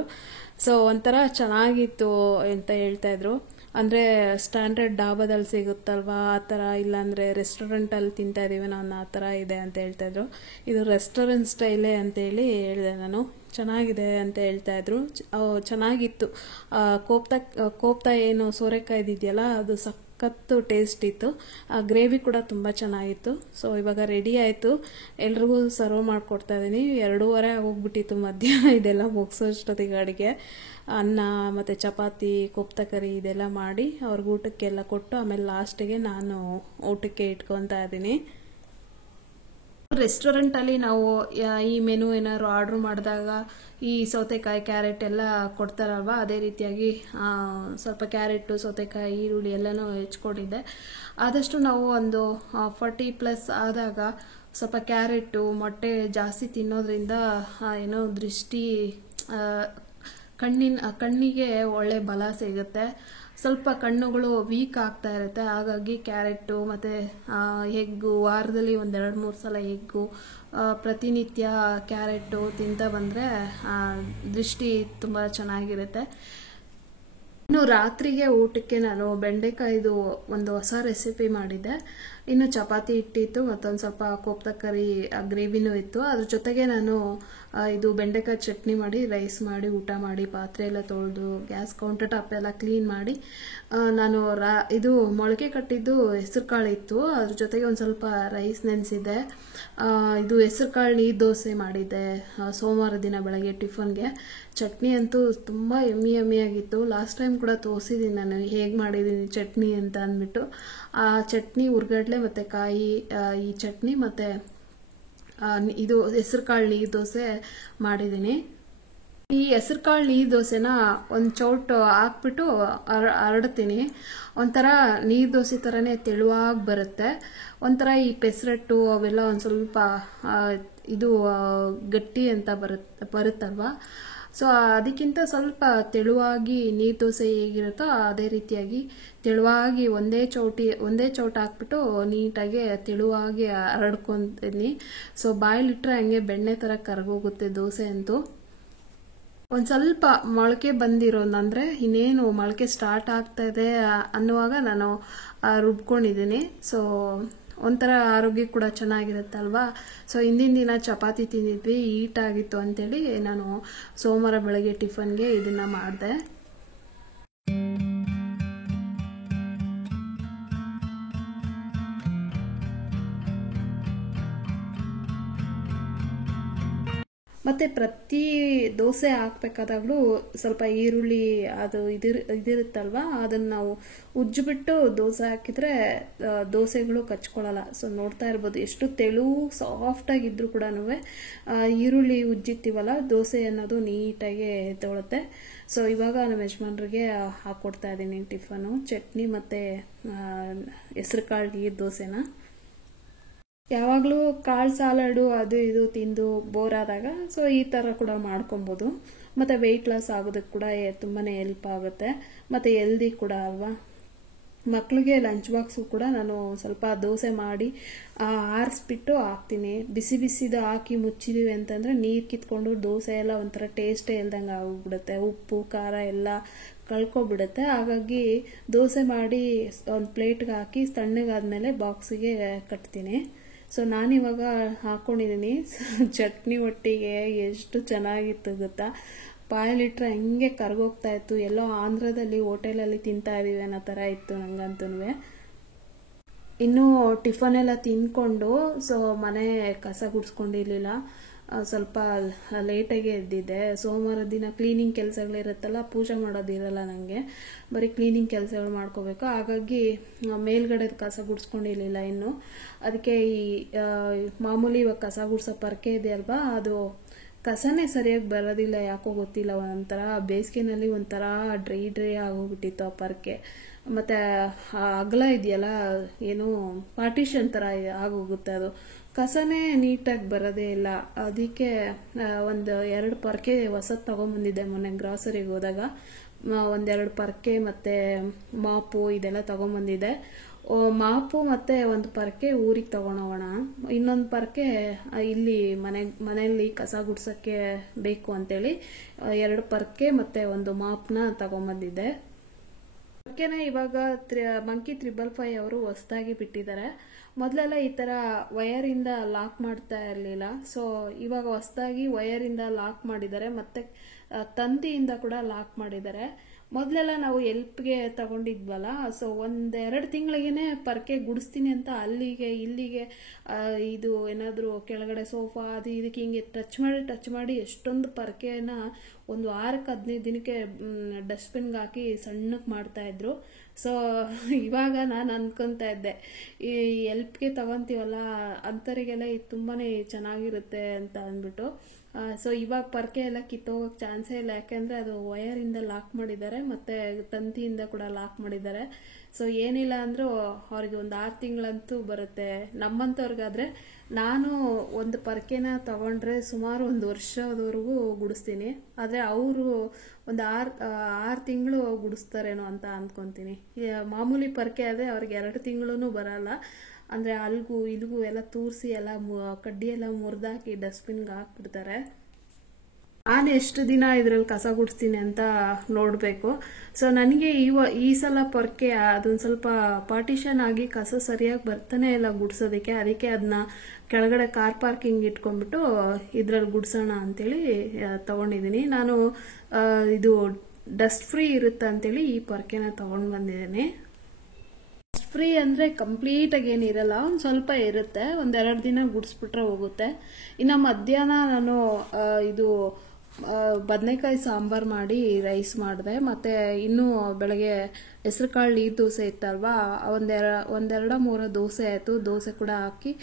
ಸೊ ಒಂಥರ ಚೆನ್ನಾಗಿತ್ತು ಅಂತ ಹೇಳ್ತಾ ಇದ್ರು. ಅಂದರೆ ಸ್ಟ್ಯಾಂಡರ್ಡ್ ಡಾಬಾದಲ್ಲಿ ಸಿಗುತ್ತಲ್ವಾ ಆ ಥರ, ಇಲ್ಲಾಂದರೆ ರೆಸ್ಟೋರೆಂಟಲ್ಲಿ ತಿಂತಾ ಇದೀವಿ ನಾನು ಆ ಥರ ಇದೆ ಅಂತ ಹೇಳ್ತಾ ಇದ್ರು. ಇದು ರೆಸ್ಟೋರೆಂಟ್ ಸ್ಟೈಲೇ ಅಂತೇಳಿ ಹೇಳಿದೆ ನಾನು. ಚೆನ್ನಾಗಿದೆ ಅಂತ ಹೇಳ್ತಾ ಇದ್ರು. ಚೆನ್ನಾಗಿತ್ತು. ಕೋಪ್ತಾ ಏನು ಸೋರೆಕಾಯಿ ಇದೆಯಲ್ಲ ಅದು ಸಖತ್ತು ಟೇಸ್ಟ್ ಇತ್ತು. ಗ್ರೇವಿ ಕೂಡ ತುಂಬ ಚೆನ್ನಾಗಿತ್ತು. ಸೊ ಇವಾಗ ರೆಡಿ ಆಯಿತು, ಎಲ್ರಿಗೂ ಸರ್ವ್ ಮಾಡಿಕೊಡ್ತಾ ಇದ್ದೀನಿ. 2:30 ಆಗೋಗ್ಬಿಟ್ಟಿತ್ತು ಮಧ್ಯಾಹ್ನ ಇದೆಲ್ಲ ಮುಗಿಸೋಷ್ಟೊತ್ತಿಗೆ. ಅಡುಗೆ ಅನ್ನ ಮತ್ತು ಚಪಾತಿ ಕೋಪ್ತಾ ಕರಿ ಇದೆಲ್ಲ ಮಾಡಿ ಅವ್ರಿಗೆ ಊಟಕ್ಕೆಲ್ಲ ಕೊಟ್ಟು ಆಮೇಲೆ ಲಾಸ್ಟಿಗೆ ನಾನು ಊಟಕ್ಕೆ ಇಟ್ಕೊತಾ ಇದ್ದೀನಿ. ರೆಸ್ಟೋರೆಂಟಲ್ಲಿ ನಾವು ಈ ಮೆನು ಏನಾದ್ರು ಆರ್ಡ್ರ್ ಮಾಡಿದಾಗ ಈ ಸೌತೆಕಾಯಿ ಕ್ಯಾರೆಟ್ ಎಲ್ಲ ಕೊಡ್ತಾರಲ್ವ, ಅದೇ ರೀತಿಯಾಗಿ ಸ್ವಲ್ಪ ಕ್ಯಾರೆಟು ಸೌತೆಕಾಯಿ ಈರುಳ್ಳಿ ಎಲ್ಲನೂ ಹೆಚ್ಕೊಂಡಿದ್ದೆ. ಆದಷ್ಟು ನಾವು ಒಂದು 40+ ಆದಾಗ ಸ್ವಲ್ಪ ಕ್ಯಾರೆಟು ಮೊಟ್ಟೆ ಜಾಸ್ತಿ ತಿನ್ನೋದ್ರಿಂದ ಏನೋ ದೃಷ್ಟಿ ಕಣ್ಣಿಗೆ ಒಳ್ಳೆ ಬಲ ಸಿಗುತ್ತೆ. ಸ್ವಲ್ಪ ಕಣ್ಣುಗಳು ವೀಕ್ ಆಗ್ತಾ ಇರುತ್ತೆ. ಹಾಗಾಗಿ ಕ್ಯಾರೆಟು ಮತ್ತು ಎಗ್ಗು ವಾರದಲ್ಲಿ 1-2-3 ಸಲ ಎಗ್ಗು, ಪ್ರತಿನಿತ್ಯ ಕ್ಯಾರೆಟು ತಿಂತ ಬಂದರೆ ದೃಷ್ಟಿ ತುಂಬ ಚೆನ್ನಾಗಿರುತ್ತೆ. ಇನ್ನು ರಾತ್ರಿಗೆ ಊಟಕ್ಕೆ ನಾನು ಬೆಂಡೆಕಾಯ್ದು ಒಂದು ಹೊಸ ರೆಸಿಪಿ ಮಾಡಿದ್ದೆ. ಇನ್ನು ಚಪಾತಿ ಇಟ್ಟಿತ್ತು, ಮತ್ತೊಂದು ಸ್ವಲ್ಪ ಕೋಪ್ತಾ ಕರಿ ಗ್ರೇವಿನೂ ಇತ್ತು. ಅದ್ರ ಜೊತೆಗೆ ನಾನು ಇದು ಬೆಂಡೆಕಾಯಿ ಚಟ್ನಿ ಮಾಡಿ ರೈಸ್ ಮಾಡಿ ಊಟ ಮಾಡಿ ಪಾತ್ರೆ ಎಲ್ಲ ತೊಳೆದು ಗ್ಯಾಸ್ ಕೌಂಟರ್ ಟಾಪ್ ಎಲ್ಲ ಕ್ಲೀನ್ ಮಾಡಿ ನಾನು ಇದು ಮೊಳಕೆ ಕಟ್ಟಿದ್ದು ಹೆಸರು ಕಾಳು ಇತ್ತು. ಅದ್ರ ಜೊತೆಗೆ ಒಂದು ಸ್ವಲ್ಪ ರೈಸ್ ನೆನೆಸಿದ್ದೆ. ಇದು ಹೆಸರು ಕಾಳು ನೀರು ದೋಸೆ ಮಾಡಿದ್ದೆ ಸೋಮವಾರ ದಿನ ಬೆಳಗ್ಗೆ ಟಿಫನ್ಗೆ. ಚಟ್ನಿ ಅಂತೂ ತುಂಬ ಯಮ್ಮಿಯಾಗಿತ್ತು. ಲಾಸ್ಟ್ ಟೈಮ್ ಕೂಡ ತೋರಿಸಿದ್ದೀನಿ ನಾನು ಹೇಗೆ ಮಾಡಿದ್ದೀನಿ ಚಟ್ನಿ ಅಂತ ಅಂದ್ಬಿಟ್ಟು. ಆ ಚಟ್ನಿ ಹುರ್ಗಡ್ಲೆ ಮತ್ತು ಕಾಯಿ, ಈ ಚಟ್ನಿ ಮತ್ತು ಇದು ಹೆಸರುಕಾಳು ನೀರು ದೋಸೆ ಮಾಡಿದ್ದೀನಿ. ಈ ಹೆಸರುಕಾಳು ನೀರು ದೋಸೆನ ಒಂದು ಚೌಟು ಹಾಕ್ಬಿಟ್ಟು ಹರಡ್ತೀನಿ. ಒಂಥರ ನೀರು ದೋಸೆ ಥರನೇ ತೆಳುವಾಗಿ ಬರುತ್ತೆ. ಒಂಥರ ಈ ಪೆಸರಟ್ಟು ಅವೆಲ್ಲ ಒಂದು ಸ್ವಲ್ಪ ಇದು ಗಟ್ಟಿ ಅಂತ ಬರುತ್ತಲ್ವ. ಸೊ ಅದಕ್ಕಿಂತ ಸ್ವಲ್ಪ ತೆಳುವಾಗಿ ನೀರು ದೋಸೆ ಹೇಗಿರುತ್ತೋ ಅದೇ ರೀತಿಯಾಗಿ ತೆಳುವಾಗಿ ಒಂದೇ ಚೌಟ ಹಾಕ್ಬಿಟ್ಟು ನೀಟಾಗಿ ತೆಳುವಾಗಿ ಹರಡ್ಕೊತೀನಿ. ಸೊ ಬಾಯಲ್ಲಿಟ್ರೆ ಹಂಗೆ ಬೆಣ್ಣೆ ಥರ ಕರಗೋಗುತ್ತೆ ದೋಸೆ ಅಂತೂ. ಒಂದು ಸ್ವಲ್ಪ ಮೊಳಕೆ ಬಂದಿರೋದಂದರೆ ಇನ್ನೇನು ಮೊಳಕೆ ಸ್ಟಾರ್ಟ್ ಆಗ್ತಾ ಇದೆ ಅನ್ನುವಾಗ ನಾನು ರುಬ್ಕೊಂಡಿದ್ದೀನಿ. ಸೊ ಒಂಥರ ಆರೋಗ್ಯ ಕೂಡ ಚೆನ್ನಾಗಿರುತ್ತಲ್ವಾ. ಸೊ ಹಿಂದಿನ ದಿನ ಚಪಾತಿ ತಿಂದಿದ್ವಿ, ಹೀಟಾಗಿತ್ತು ಅಂತೇಳಿ ನಾನು ಸೋಮವಾರ ಬೆಳಗ್ಗೆ ಟಿಫನ್ಗೆ ಇದನ್ನು ಮಾಡಿದೆ. ಮತ್ತು ಪ್ರತಿ ದೋಸೆ ಹಾಕ್ಬೇಕಾದಾಗಲೂ ಸ್ವಲ್ಪ ಈರುಳ್ಳಿ ಅದು ಇದಿರುತ್ತಲ್ವ, ಅದನ್ನು ನಾವು ಉಜ್ಜಿಬಿಟ್ಟು ದೋಸೆ ಹಾಕಿದರೆ ದೋಸೆಗಳು ಕಚ್ಕೊಳ್ಳಲ್ಲ. ಸೊ ನೋಡ್ತಾ ಇರ್ಬೋದು ಎಷ್ಟು ತೆಳು ಸಾಫ್ಟಾಗಿದ್ರೂ ಕೂಡ ಈರುಳ್ಳಿ ಉಜ್ಜಿರ್ತೀವಲ್ಲ ದೋಸೆ ಅನ್ನೋದು ನೀಟಾಗಿ ತೊಳುತ್ತೆ. ಸೊ ಇವಾಗ ನಮ್ಮ ಯಜಮಾನ್ರಿಗೆ ಹಾಕ್ಕೊಡ್ತಾ ಇದ್ದೀನಿ ಟಿಫನು, ಚಟ್ನಿ ಮತ್ತು ಹೆಸರುಕಾಳು ನೀರು ದೋಸೆನ. ಯಾವಾಗಲೂ ಕಾಳು ಸಾಲಡು ಅದು ಇದು ತಿಂದು ಬೋರ್ ಆದಾಗ ಸೊ ಈ ಥರ ಕೂಡ ಮಾಡ್ಕೊಬೋದು. ಮತ್ತು ವೆಯ್ಟ್ ಲಾಸ್ ಆಗೋದಕ್ಕೆ ಕೂಡ ತುಂಬಾ ಹೆಲ್ಪ್ ಆಗುತ್ತೆ, ಮತ್ತು ಹೆಲ್ದಿ ಕೂಡ ಅಲ್ವಾ. ಮಕ್ಕಳಿಗೆ ಲಂಚ್ ಬಾಕ್ಸು ಕೂಡ ನಾನು ಸ್ವಲ್ಪ ದೋಸೆ ಮಾಡಿ ಆರಿಸ್ಬಿಟ್ಟು ಹಾಕ್ತೀನಿ. ಬಿಸಿದು ಹಾಕಿ ಮುಚ್ಚಿದೀವಿ ಅಂತಂದರೆ ನೀರು ಕಿತ್ಕೊಂಡು ದೋಸೆ ಎಲ್ಲ ಒಂಥರ ಟೇಸ್ಟೇ ಇಲ್ದಂಗೆ ಆಗೋಗ್ಬಿಡುತ್ತೆ, ಉಪ್ಪು ಖಾರ ಎಲ್ಲ ಕಳ್ಕೊಬಿಡುತ್ತೆ. ಹಾಗಾಗಿ ದೋಸೆ ಮಾಡಿ ಒಂದು ಪ್ಲೇಟ್ಗೆ ಹಾಕಿ ತಣ್ಣಗಾದ್ಮೇಲೆ ಬಾಕ್ಸಿಗೆ ಕಟ್ತೀನಿ. ಸೊ ನಾನಿವಾಗ ಹಾಕ್ಕೊಂಡಿದ್ದೀನಿ ಚಟ್ನಿ ಒಟ್ಟಿಗೆ. ಎಷ್ಟು ಚೆನ್ನಾಗಿತ್ತು ಗೊತ್ತಾ, ಬಾಯಲ್ಲಿಟ್ರೆ ಹಂಗೆ ಕರ್ಗೋಗ್ತಾ ಇತ್ತು. ಎಲ್ಲೋ ಆಂಧ್ರದಲ್ಲಿ ಹೋಟೆಲಲ್ಲಿ ತಿಂತಾ ಇದೀವಿ ಅನ್ನೋ ಥರ ಇತ್ತು ನಂಗಂತೂ. ಇನ್ನೂ ಟಿಫನ್ ಎಲ್ಲ ತಿನ್ಕೊಂಡು ಸೊ ಮನೆ ಕಸ ಗುಡಿಸ್ಕೊಂಡಿರ್ಲಿಲ್ಲ, ಸ್ವಲ್ಪ ಲೇಟಾಗಿ ಎದ್ದಿದ್ದೆ. ಸೋಮವಾರ ದಿನ ಕ್ಲೀನಿಂಗ್ ಕೆಲಸಗಳಿರುತ್ತಲ್ಲ, ಪೂಜೆ ಮಾಡೋದಿರಲ್ಲ ನನಗೆ, ಬರೀ ಕ್ಲೀನಿಂಗ್ ಕೆಲಸಗಳು ಮಾಡ್ಕೋಬೇಕು. ಹಾಗಾಗಿ ಮೇಲ್ಗಡೆ ಕಸ ಗುಡಿಸ್ಕೊಂಡಿರಲಿಲ್ಲ ಇನ್ನು. ಅದಕ್ಕೆ ಈ ಮಾಮೂಲಿ ಇವಾಗ ಕಸ ಗುಡಿಸೋ ಪರ್ಕೆ ಇದೆ ಅಲ್ವಾ, ಅದು ಕಸನೇ ಸರಿಯಾಗಿ ಬರೋದಿಲ್ಲ, ಯಾಕೋ ಗೊತ್ತಿಲ್ಲ. ಒಂಥರ ಬೇಸಿಗೆನಲ್ಲಿ ಒಂಥರ ಡ್ರೈ ಆಗೋಗ್ಬಿಟ್ಟಿತ್ತು ಆ ಪರ್ಕೆ. ಮತ್ತು ಅಗಲ ಇದೆಯಲ್ಲ, ಏನು ಪಾರ್ಟಿಷನ್ ಥರ ಆಗೋಗುತ್ತೆ, ಅದು ಕಸನೇ ನೀಟಾಗಿ ಬರೋದೇ ಇಲ್ಲ. ಅದಕ್ಕೆ ಒಂದು 2 ಪರ್ಕೆ ಹೊಸದು ತೊಗೊಂಬಂದಿದ್ದೆ ಮೊನ್ನೆ ಗ್ರಾಸರಿಗೆ ಹೋದಾಗ. 1-2 ಪರ್ಕೆ ಮತ್ತು ಮಾಪು ಇದೆಲ್ಲ ತೊಗೊಂಬಂದಿದ್ದೆ. ಮಾಪು ಮತ್ತು 1 ಪರ್ಕೆ ಊರಿಗೆ ತೊಗೊಂಡೋಗೋಣ, ಇನ್ನೊಂದು ಪರ್ಕೆ ಇಲ್ಲಿ ಮನೆಯಲ್ಲಿ ಕಸ ಗುಡ್ಸೋಕ್ಕೆ ಬೇಕು ಅಂತೇಳಿ 2 ಪರ್ಕೆ ಮತ್ತು 1 ಮಾಪ್ನ ತೊಗೊಂಬಂದಿದ್ದೆ. ಪರ್ಕೆನ ಇವಾಗ ಮಂಕಿ 555 ಅವರು ಹೊಸದಾಗಿ ಬಿಟ್ಟಿದ್ದಾರೆ. ಮೊದಲೆಲ್ಲ ಈ ಥರ ವಯರಿಂದ ಲಾಕ್ ಮಾಡ್ತಾ ಇರಲಿಲ್ಲ. ಸೊ ಇವಾಗ ಹೊಸದಾಗಿ ವಯರಿಂದ ಲಾಕ್ ಮಾಡಿದ್ದಾರೆ, ಮತ್ತು ತಂತಿಯಿಂದ ಕೂಡ ಲಾಕ್ ಮಾಡಿದ್ದಾರೆ. ಮೊದಲೆಲ್ಲ ನಾವು ಎಲ್ಪ್ಗೆ ತಗೊಂಡಿದ್ವಲ್ಲ, ಸೊ 1-2 ತಿಂಗಳಿಗೇನೆ ಪರ್ಕೆ ಗುಡಿಸ್ತೀನಿ ಅಂತ ಅಲ್ಲಿಗೆ ಇಲ್ಲಿಗೆ ಇದು ಏನಾದರೂ ಕೆಳಗಡೆ ಸೋಫಾ ಅದು ಇದಕ್ಕೆ ಹಿಂಗೆ ಟಚ್ ಮಾಡಿ ಎಷ್ಟೊಂದು ಪರ್ಕೆನ ಒಂದು 6-15 ದಿನಕ್ಕೆ ಡಸ್ಟ್ಬಿನ್ಗೆ ಹಾಕಿ ಸಣ್ಣಕ್ಕೆ ಮಾಡ್ತಾಯಿದ್ರು. ಸೊ ಇವಾಗ ನಾನು ಅನ್ಕೊತಾ ಇದ್ದೆ, ಈ ಎಲ್ಪ್ಗೆ ತಗೊತೀವಲ್ಲ ಅಂಥವರಿಗೆಲ್ಲ ಇದು ತುಂಬಾ ಚೆನ್ನಾಗಿರುತ್ತೆ ಅಂತ ಅಂದ್ಬಿಟ್ಟು. ಸೊ ಇವಾಗ ಪರ್ಕೆ ಎಲ್ಲ ಕಿತ್ತೋಗೋಕ್ಕೆ ಚಾನ್ಸೇ ಇಲ್ಲ, ಯಾಕೆಂದರೆ ಅದು ವಯರಿಂದ ಲಾಕ್ ಮಾಡಿದ್ದಾರೆ ಮತ್ತು ತಂತಿಯಿಂದ ಕೂಡ ಲಾಕ್ ಮಾಡಿದ್ದಾರೆ. ಸೊ ಏನಿಲ್ಲ ಅಂದರೂ ಅವ್ರಿಗೆ ಒಂದು 6 ತಿಂಗಳಂತೂ ಬರುತ್ತೆ. ನಮ್ಮಂಥವ್ರಿಗಾದರೆ ನಾನು ಒಂದು ಪರ್ಕೆನ ತಗೊಂಡ್ರೆ ಸುಮಾರು 1 ವರ್ಷದವರೆಗೂ ಗುಡಿಸ್ತೀನಿ, ಆದರೆ ಅವರು ಒಂದು 6 ತಿಂಗಳು ಗುಡಿಸ್ತಾರೇನೋ ಅಂತ ಅಂದ್ಕೊತೀನಿ. ಮಾಮೂಲಿ ಪರ್ಕೆ ಆದರೆ ಅವ್ರಿಗೆ 2 ತಿಂಗಳೂ ಬರಲ್ಲ. ಅಂದರೆ ಅಲ್ಗು ಇಲ್ಗು ಎಲ್ಲ ತೂರಿಸಿ ಎಲ್ಲ ಕಡ್ಡಿ ಎಲ್ಲ ಮುರಿದಾಕಿ ಡಸ್ಟ್ಬಿನ್ಗೆ ಹಾಕ್ಬಿಡ್ತಾರೆ. ನಾನು ಎಷ್ಟು ದಿನ ಇದರಲ್ಲಿ ಕಸ ಗುಡಿಸ್ತೀನಿ ಅಂತ ನೋಡಬೇಕು. ಸೊ ನನಗೆ ಈ ಸಲ ಪೊರ್ಕೆ ಅದೊಂದು ಸ್ವಲ್ಪ ಪಾರ್ಟಿಷನ್ ಆಗಿ ಕಸ ಸರಿಯಾಗಿ ಬರ್ತಾನೆ ಇಲ್ಲ ಗುಡಿಸೋದಕ್ಕೆ. ಅದಕ್ಕೆ ಅದನ್ನ ಕೆಳಗಡೆ ಕಾರ್ ಪಾರ್ಕಿಂಗ್ ಇಟ್ಕೊಂಡ್ಬಿಟ್ಟು ಇದ್ರಲ್ಲಿ ಗುಡಿಸೋಣ ಅಂತೇಳಿ ತಗೊಂಡಿದ್ದೀನಿ. ನಾನು ಇದು ಡಸ್ಟ್ ಫ್ರೀ ಇರುತ್ತೆ ಅಂತೇಳಿ ಈ ಪೊರ್ಕೆನ ತಗೊಂಡು ಬಂದಿದ್ದೀನಿ. ಡಸ್ಟ್ ಫ್ರೀ ಅಂದರೆ ಕಂಪ್ಲೀಟಾಗಿ ಏನಿರಲ್ಲ, ಒಂದು ಸ್ವಲ್ಪ ಇರುತ್ತೆ, 1-2 ದಿನ ಗುಡಿಸ್ಬಿಟ್ರೆ ಹೋಗುತ್ತೆ. ಇನ್ನು ಮಧ್ಯಾಹ್ನ ನಾನು ಇದು ಬದನೆಕಾಯಿ ಸಾಂಬಾರು ಮಾಡಿ ರೈಸ್ ಮಾಡಿದೆ. ಮತ್ತು ಇನ್ನೂ ಬೆಳಗ್ಗೆ ಹೆಸರುಕಾಳು ನೀರು ದೋಸೆ ಇತ್ತಲ್ವಾ, ಒಂದೆರಡು ಮೂರು ದೋಸೆ ಆಯಿತು. ದೋಸೆ ಕೂಡ ಹಾಕಿ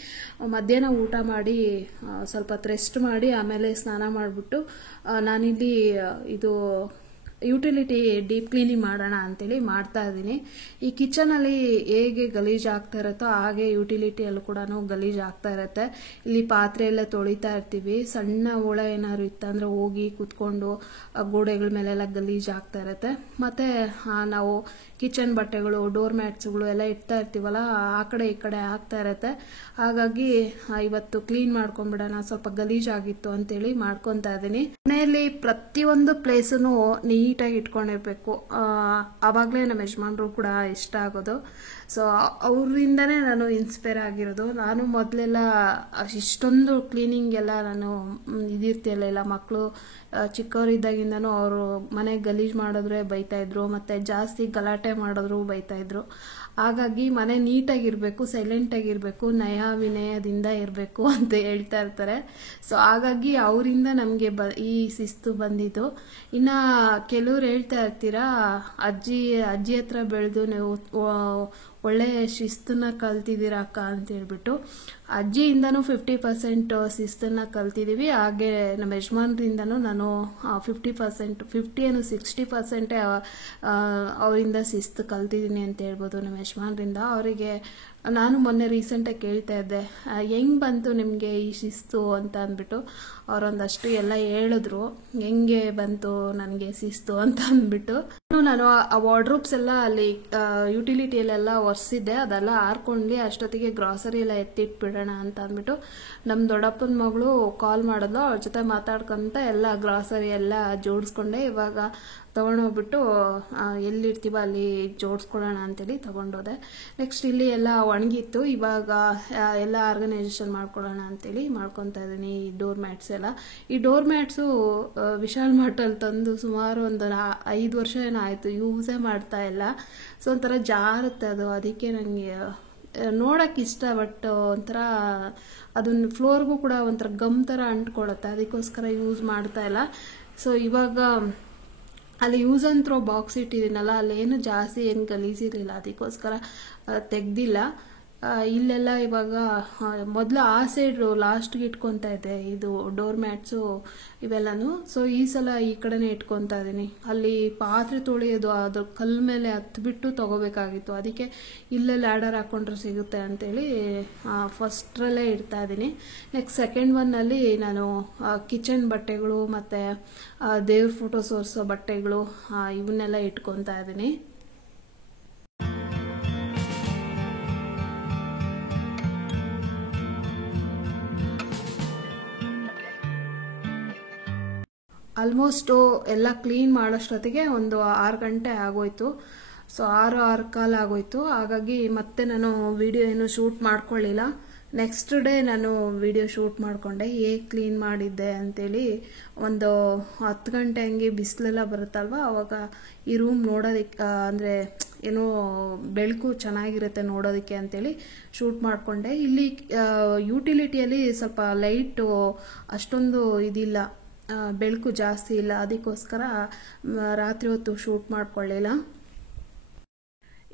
ಮಧ್ಯಾಹ್ನ ಊಟ ಮಾಡಿ ಸ್ವಲ್ಪ ಹೊತ್ತು ರೆಸ್ಟ್ ಮಾಡಿ ಆಮೇಲೆ ಸ್ನಾನ ಮಾಡಿಬಿಟ್ಟು ನಾನಿಲ್ಲಿ ಇದು ಯುಟಿಲಿಟಿ ಡೀಪ್ ಕ್ಲೀನಿಂಗ್ ಮಾಡೋಣ ಅಂತೇಳಿ ಮಾಡ್ತಾ ಇದ್ದೀನಿ. ಈ ಕಿಚನಲ್ಲಿ ಹೇಗೆ ಗಲೀಜು ಆಗ್ತಾ ಇರುತ್ತೋ ಹಾಗೆ ಯುಟಿಲಿಟಿಯಲ್ಲೂ ಕೂಡ ಗಲೀಜು ಆಗ್ತಾ ಇರುತ್ತೆ. ಇಲ್ಲಿ ಪಾತ್ರೆ ಎಲ್ಲ ತೊಳಿತಾ ಇರ್ತೀವಿ, ಸಣ್ಣ ಹುಳ ಏನಾದ್ರು ಇತ್ತಂದ್ರೆ ಹೋಗಿ ಕೂತ್ಕೊಂಡು ಗೋಡೆಗಳ ಮೇಲೆಲ್ಲ ಗಲೀಜು ಆಗ್ತಾ ಇರುತ್ತೆ. ಮತ್ತು ನಾವು ಕಿಚನ್ ಬಟ್ಟೆಗಳು, ಡೋರ್ ಮ್ಯಾಟ್ಸ್ಗಳು ಎಲ್ಲ ಇಡ್ತಾ ಇರ್ತೀವಲ್ಲ, ಆ ಕಡೆ ಈ ಕಡೆ ಆಗ್ತಾ ಇರುತ್ತೆ. ಹಾಗಾಗಿ ಇವತ್ತು ಕ್ಲೀನ್ ಮಾಡ್ಕೊಂಡ್ಬಿಡೋಣ, ಸ್ವಲ್ಪ ಗಲೀಜಾಗಿತ್ತು ಅಂತೇಳಿ ಮಾಡ್ಕೊತಾ ಇದ್ದೀನಿ. ಮನೆಯಲ್ಲಿ ಪ್ರತಿಯೊಂದು ಪ್ಲೇಸನ್ನು ನೀಟಾಗಿ ಇಟ್ಕೊಂಡಿರ್ಬೇಕು, ಆವಾಗಲೇ ನಮ್ಮ ಯಜಮಾನ್ರು ಕೂಡ ಇಷ್ಟ ಆಗೋದು. ಸೊ ಅವರಿಂದನೇ ನಾನು ಇನ್ಸ್ಪೈರ್ ಆಗಿರೋದು. ನಾನು ಮೊದಲೆಲ್ಲ ಇಷ್ಟೊಂದು ಕ್ಲೀನಿಂಗ್ ಎಲ್ಲ ನಾನು ಇದಿರ್ತಿರಲಿಲ್ಲ. ಮಕ್ಕಳು ಚಿಕ್ಕವರಿದ್ದಾಗಿಂದನೂ ಅವರು ಮನೆ ಗಲೀಜು ಮಾಡಿದ್ರೆ ಬೈತಾಯಿದ್ರು, ಮತ್ತು ಜಾಸ್ತಿ ಗಲಾಟೆ ಮಾಡಿದ್ರು ಬೈತಾಯಿದ್ರು. ಹಾಗಾಗಿ ಮನೆ ನೀಟಾಗಿರಬೇಕು, ಸೈಲೆಂಟಾಗಿರಬೇಕು, ನಯ ವಿನಯದಿಂದ ಇರಬೇಕು ಅಂತ ಹೇಳ್ತಾ ಇರ್ತಾರೆ. ಸೊ ಹಾಗಾಗಿ ಅವರಿಂದ ನಮಗೆ ಈ ಶಿಸ್ತು ಬಂದಿದ್ದು. ಇನ್ನು ಕೆಲವ್ರು ಹೇಳ್ತಾ ಇರ್ತೀರಾ, ಅಜ್ಜಿ ಹತ್ರ ಬೆಳೆದು ನೀವು ಒಳ್ಳೆ ಶಿಸ್ತನ್ನ ಕಲ್ತಿದ್ದೀರಾ ಅಕ್ಕ ಅಂತ ಹೇಳ್ಬಿಟ್ಟು. ಅಜ್ಜಿಯಿಂದನೂ 50% ಶಿಸ್ತನ್ನ ಕಲ್ತಿದ್ದೀವಿ. ಹಾಗೆ ನಮ್ಮ ಯಜಮಾನ್ರಿಂದನೂ ನಾನು 50%, 60% ಅವರಿಂದ ಶಿಸ್ತು ಕಲ್ತಿದ್ದೀನಿ ಅಂತ ಹೇಳ್ಬೋದು ನಮ್ಮ ಯಜಮಾನ್ರಿಂದ. ಅವರಿಗೆ ನಾನು ಮೊನ್ನೆ ರೀಸೆಂಟಾಗಿ ಕೇಳ್ತಾ ಇದ್ದೆ, ಹೆಂಗೆ ಬಂತು ನಿಮಗೆ ಈ ಶಿಸ್ತು ಅಂತ ಅಂದ್ಬಿಟ್ಟು. ಅವರೊಂದಷ್ಟು ಎಲ್ಲ ಹೇಳಿದ್ರು, ಹೆಂಗೆ ಬಂತು ನನಗೆ ಶಿಸ್ತು ಅಂತ ಅಂದ್ಬಿಟ್ಟು. ನಾನು ಆ ವಾರ್ಡ್ರೋಬ್ಸ್ ಎಲ್ಲ ಅಲ್ಲಿ ಯುಟಿಲಿಟಿಯಲ್ಲೆಲ್ಲ ಒರೆಸಿದ್ದೆ, ಅದೆಲ್ಲ ಹಾರ್ಕೊಂಡು ಅಷ್ಟೊತ್ತಿಗೆ ಗ್ರಾಸರಿ ಎಲ್ಲ ಎತ್ತಿಟ್ಬಿಡೋಣ ಅಂತ ಅಂದ್ಬಿಟ್ಟು ನಮ್ಮ ದೊಡ್ಡಪ್ಪನ ಮಗಳು ಕಾಲ್ ಮಾಡಿದ್ಲು. ಅವ್ರ ಜೊತೆ ಮಾತಾಡ್ಕೊಂತ ಎಲ್ಲ ಗ್ರಾಸರಿ ಎಲ್ಲ ಜೋಡಿಸ್ಕೊಂಡೆ. ಇವಾಗ ತೊಗೊಂಡೋಗ್ಬಿಟ್ಟು ಎಲ್ಲಿರ್ತೀವ ಅಲ್ಲಿ ಜೋಡಿಸ್ಕೊಳ್ಳೋಣ ಅಂತೇಳಿ ತೊಗೊಂಡೋದೆ. ನೆಕ್ಸ್ಟ್ ಇಲ್ಲಿ ಎಲ್ಲ ಒಣಗಿತ್ತು, ಇವಾಗ ಎಲ್ಲ ಆರ್ಗನೈಸೇಷನ್ ಮಾಡ್ಕೊಳ್ಳೋಣ ಅಂತೇಳಿ ಮಾಡ್ಕೊತಾ ಇದ್ದೀನಿ. ಈ ಡೋರ್ ಮ್ಯಾಟ್ಸ್ ಎಲ್ಲ, ಈ ಡೋರ್ ಮ್ಯಾಟ್ಸು ವಿಶಾಲ್ ಮಾರ್ಟಲ್ಲಿ ತಂದು ಸುಮಾರು ಒಂದು 5 ವರ್ಷ ಏನೋ ಆಯಿತು, ಯೂಸೇ ಮಾಡ್ತಾ ಇಲ್ಲ. ಸೊ ಒಂಥರ ಜಾರುತ್ತೆ ಅದು, ಅದಕ್ಕೆ ನನಗೆ ನೋಡೋಕೆ ಇಷ್ಟ. ಬಟ್ ಒಂಥರ ಅದನ್ನ ಫ್ಲೋರ್ಗೂ ಕೂಡ ಒಂಥರ ಗಮ್ ಥರ ಅಂಟ್ಕೊಳುತ್ತೆ, ಅದಕ್ಕೋಸ್ಕರ ಯೂಸ್ ಮಾಡ್ತಾ ಇಲ್ಲ. ಸೊ ಇವಾಗ ಅಲ್ಲಿ ಯೂಸ್ ಆ್ಯಂಡ್ ಥ್ರೋ ಬಾಕ್ಸ್ ಇಟ್ಟಿದ್ದೀನಲ್ಲ, ಅಲ್ಲೇನು ಜಾಸ್ತಿ ಏನು ಗಲೀಜಿರಲಿಲ್ಲ, ಅದಕ್ಕೋಸ್ಕರ ತೆಗ್ದಿಲ್ಲ. ಇಲ್ಲೆಲ್ಲ ಇವಾಗ ಮೊದಲು ಆ ಸೈಡು ಲಾಸ್ಟ್ಗೆ ಇಟ್ಕೊತಾ ಇದ್ದೆ ಇದು ಡೋರ್ ಮ್ಯಾಟ್ಸು ಇವೆಲ್ಲನೂ. ಸೊ ಈ ಸಲ ಈ ಕಡೆನೇ ಇಟ್ಕೊತಾ ಇದ್ದೀನಿ. ಅಲ್ಲಿ ಪಾತ್ರೆ ತೊಳೆಯೋದು ಅದು ಕಲ್ಲು ಮೇಲೆ ಹತ್ಬಿಟ್ಟು ತೊಗೋಬೇಕಾಗಿತ್ತು, ಅದಕ್ಕೆ ಇಲ್ಲೇ ಲ್ಯಾಡರ್ ಹಾಕ್ಕೊಂಡ್ರೆ ಸಿಗುತ್ತೆ ಅಂತೇಳಿ ಫಸ್ಟ್ರಲ್ಲೇ ಇಡ್ತಾ ಇದ್ದೀನಿ. ನೆಕ್ಸ್ಟ್ ಸೆಕೆಂಡ್ ಒನ್ನಲ್ಲಿ ನಾನು ಕಿಚನ್ ಬಟ್ಟೆಗಳು ಮತ್ತು ದೇವ್ರ ಫೋಟೋ ಸೋರಿಸೋ ಬಟ್ಟೆಗಳು ಇವನ್ನೆಲ್ಲ ಇಟ್ಕೊತಾ ಇದ್ದೀನಿ. ಆಲ್ಮೋಸ್ಟು ಎಲ್ಲ ಕ್ಲೀನ್ ಮಾಡೋಷ್ಟೊತ್ತಿಗೆ ಒಂದು 6 ಗಂಟೆ ಆಗೋಯ್ತು. ಸೊ 6:15 ಆಗೋಯ್ತು. ಹಾಗಾಗಿ ಮತ್ತೆ ನಾನು ವಿಡಿಯೋ ಏನು ಶೂಟ್ ಮಾಡ್ಕೊಳ್ಳಿಲ್ಲ. ನೆಕ್ಸ್ಟ್ ಡೇ ನಾನು ವಿಡಿಯೋ ಶೂಟ್ ಮಾಡಿಕೊಂಡೆ, ಹೇಗೆ ಕ್ಲೀನ್ ಮಾಡಿದ್ದೆ ಅಂತೇಳಿ. ಒಂದು 10 ಗಂಟೆ ಹಂಗೆ ಬಿಸಿಲೆಲ್ಲ ಬರುತ್ತಲ್ವ, ಆವಾಗ ಈ ರೂಮ್ ನೋಡೋದಕ್ಕೆ ಅಂದರೆ ಏನೋ ಬೆಳಕು ಚೆನ್ನಾಗಿರುತ್ತೆ ನೋಡೋದಕ್ಕೆ ಅಂತೇಳಿ ಶೂಟ್ ಮಾಡಿಕೊಂಡೆ. ಇಲ್ಲಿ ಯುಟಿಲಿಟಿಯಲ್ಲಿ ಸ್ವಲ್ಪ ಲೈಟು ಅಷ್ಟೊಂದು ಇದಿಲ್ಲ, ಬೆಳಕು ಜಾಸ್ತಿ ಇಲ್ಲ, ಅದಕ್ಕೋಸ್ಕರ ರಾತ್ರಿ ಹೊತ್ತು ಶೂಟ್ ಮಾಡ್ಕೊಳ್ಳಿಲ್ಲ.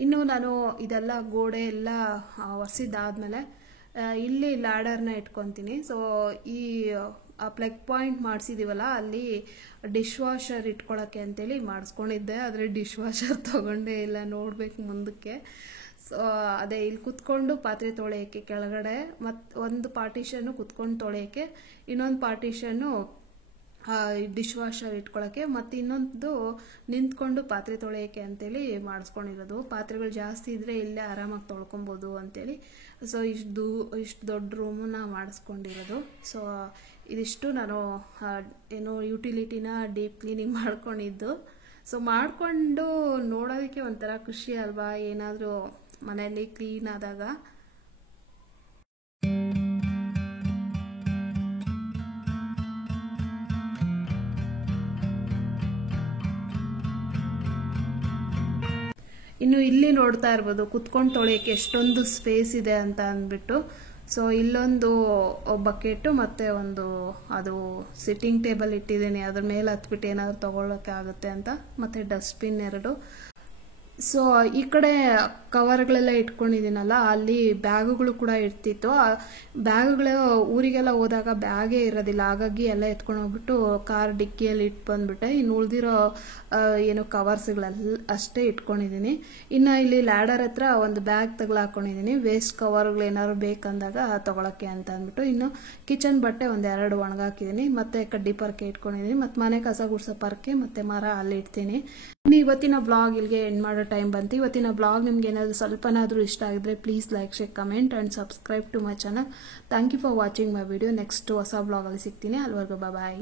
ಇನ್ನು ನಾನು ಇದೆಲ್ಲ ಗೋಡೆ ಎಲ್ಲ ಒರೆಸಿದ್ದಾದ್ಮೇಲೆ ಇಲ್ಲಿ ಲ್ಯಾಡರ್ನ ಇಟ್ಕೊತೀನಿ. ಸೊ ಈ ಪ್ಲಗ್ ಪಾಯಿಂಟ್ ಮಾಡಿಸಿದೀವಲ್ಲ, ಅಲ್ಲಿ ಡಿಶ್ ವಾಷರ್ ಇಟ್ಕೊಳ್ಳೋಕ್ಕೆ ಅಂತೇಳಿ ಮಾಡಿಸ್ಕೊಂಡಿದ್ದೆ, ಆದರೆ ಡಿಶ್ ವಾಷರ್ ತೊಗೊಂಡೇ ಇಲ್ಲ, ನೋಡಬೇಕು ಮುಂದಕ್ಕೆ. ಸೊ ಅದೇ ಇಲ್ಲಿ ಕುತ್ಕೊಂಡು ಪಾತ್ರೆ ತೊಳೆಯೋಕ್ಕೆ ಕೆಳಗಡೆ, ಮತ್ತು ಒಂದು ಪಾರ್ಟಿಷನ್ನು ಕುತ್ಕೊಂಡು ತೊಳೆಯೋಕ್ಕೆ, ಇನ್ನೊಂದು ಪಾರ್ಟಿಷನ್ನು ಡಿಶ್ ವಾಷರ್ ಇಟ್ಕೊಳ್ಳೋಕ್ಕೆ, ಮತ್ತು ಇನ್ನೊಂದು ನಿಂತ್ಕೊಂಡು ಪಾತ್ರೆ ತೊಳೆಯೋಕ್ಕೆ ಅಂತೇಳಿ ಮಾಡಿಸ್ಕೊಂಡಿರೋದು. ಪಾತ್ರೆಗಳು ಜಾಸ್ತಿ ಇದ್ದರೆ ಇಲ್ಲೇ ಆರಾಮಾಗಿ ತೊಳ್ಕೊಬೋದು ಅಂತೇಳಿ. ಸೊ ಇಷ್ಟು ದೊಡ್ಡ ರೂಮನ್ನ ಮಾಡಿಸ್ಕೊಂಡಿರೋದು. ಸೊ ಇದಿಷ್ಟು ನಾನು ಏನು ಯುಟಿಲಿಟಿನ ಡೀಪ್ ಕ್ಲೀನಿಂಗ್ ಮಾಡ್ಕೊಂಡಿದ್ದು. ಸೊ ಮಾಡಿಕೊಂಡು ನೋಡೋದಕ್ಕೆ ಒಂಥರ ಖುಷಿ ಅಲ್ವಾ, ಏನಾದರೂ ಮನೆಯಲ್ಲಿ ಕ್ಲೀನ್ ಆದಾಗ. ಇನ್ನು ಇಲ್ಲಿ ನೋಡ್ತಾ ಇರ್ಬೋದು ಕುತ್ಕೊಂಡು ತೊಳೆಯೋಕ್ಕೆ ಎಷ್ಟೊಂದು ಸ್ಪೇಸ್ ಇದೆ ಅಂತ ಅಂದ್ಬಿಟ್ಟು. ಸೊ ಇಲ್ಲೊಂದು ಬಕೆಟು ಮತ್ತು ಒಂದು ಅದು ಸಿಟ್ಟಿಂಗ್ ಟೇಬಲ್ ಇಟ್ಟಿದ್ದೀನಿ, ಅದ್ರ ಮೇಲೆ ಹತ್ಬಿಟ್ಟು ಏನಾದರೂ ತೊಗೊಳಕ್ಕೆ ಆಗುತ್ತೆ ಅಂತ, ಮತ್ತು ಡಸ್ಟ್ಬಿನ್ 2. ಸೊ ಈ ಕಡೆ ಕವರ್ಗಳೆಲ್ಲ ಇಟ್ಕೊಂಡಿದ್ದೀನಲ್ಲ, ಅಲ್ಲಿ ಬ್ಯಾಗುಗಳು ಕೂಡ ಇರ್ತಿತ್ತು. ಬ್ಯಾಗುಗಳು ಊರಿಗೆಲ್ಲ ಹೋದಾಗ ಬ್ಯಾಗೇ ಇರೋದಿಲ್ಲ, ಹಾಗಾಗಿ ಎಲ್ಲ ಎತ್ಕೊಂಡು ಹೋಗ್ಬಿಟ್ಟು ಕಾರ್ ಡಿಕ್ಕಿಯಲ್ಲಿ ಇಟ್ಟು ಬಂದ್ಬಿಟ್ಟೆ. ಇನ್ನು ಉಳಿದಿರೋ ಏನು ಕವರ್ಸ್ಗಳೆಲ್ಲ ಅಷ್ಟೇ ಇಟ್ಕೊಂಡಿದ್ದೀನಿ. ಇನ್ನು ಇಲ್ಲಿ ಲ್ಯಾಡರ್ ಹತ್ರ ಒಂದು ಬ್ಯಾಗ್ ತಗಲಾಕೊಂಡಿದ್ದೀನಿ, ವೇಸ್ಟ್ ಕವರ್ಗಳು ಏನಾದ್ರು ಬೇಕಂದಾಗ ತೊಗೊಳಕ್ಕೆ ಅಂತ ಅಂದ್ಬಿಟ್ಟು. ಇನ್ನು ಕಿಚನ್ ಬಟ್ಟೆ ಒಂದು 2 ಒಣಗಾಕಿದ್ದೀನಿ, ಮತ್ತು ಕಡ್ಡಿ ಪರ್ಕೆ ಇಟ್ಕೊಂಡಿದ್ದೀನಿ, ಮತ್ತು ಮನೆ ಕಸ ಗುಡ್ಸೋ ಪರ್ಕೆ ಮತ್ತು ಮರ ಅಲ್ಲಿ ಇಡ್ತೀನಿ. ಇವತ್ತಿನ ಬ್ಲಾಗ್ ಇಲ್ಲಿಗೆ ಎಂಡ್ ಮಾಡೋ ಟೈಮ್ ಬಂತು. ಇವತ್ತಿನ ಬ್ಲಾಗ್ ನಿಮ್ಗೆ ಏನಾದರೂ ಸ್ವಲ್ಪನಾದರೂ ಇಷ್ಟ ಆಗಿದ್ರೆ please like, share, comment and subscribe to my channel. Thank you for watching my video. Next ಹೊಸ ಬ್ಲಾಗಲ್ಲಿ ಸಿಗ್ತೀನಿ. ಅಲ್ಲಿವರೆಗೂ ಬಾಯ್.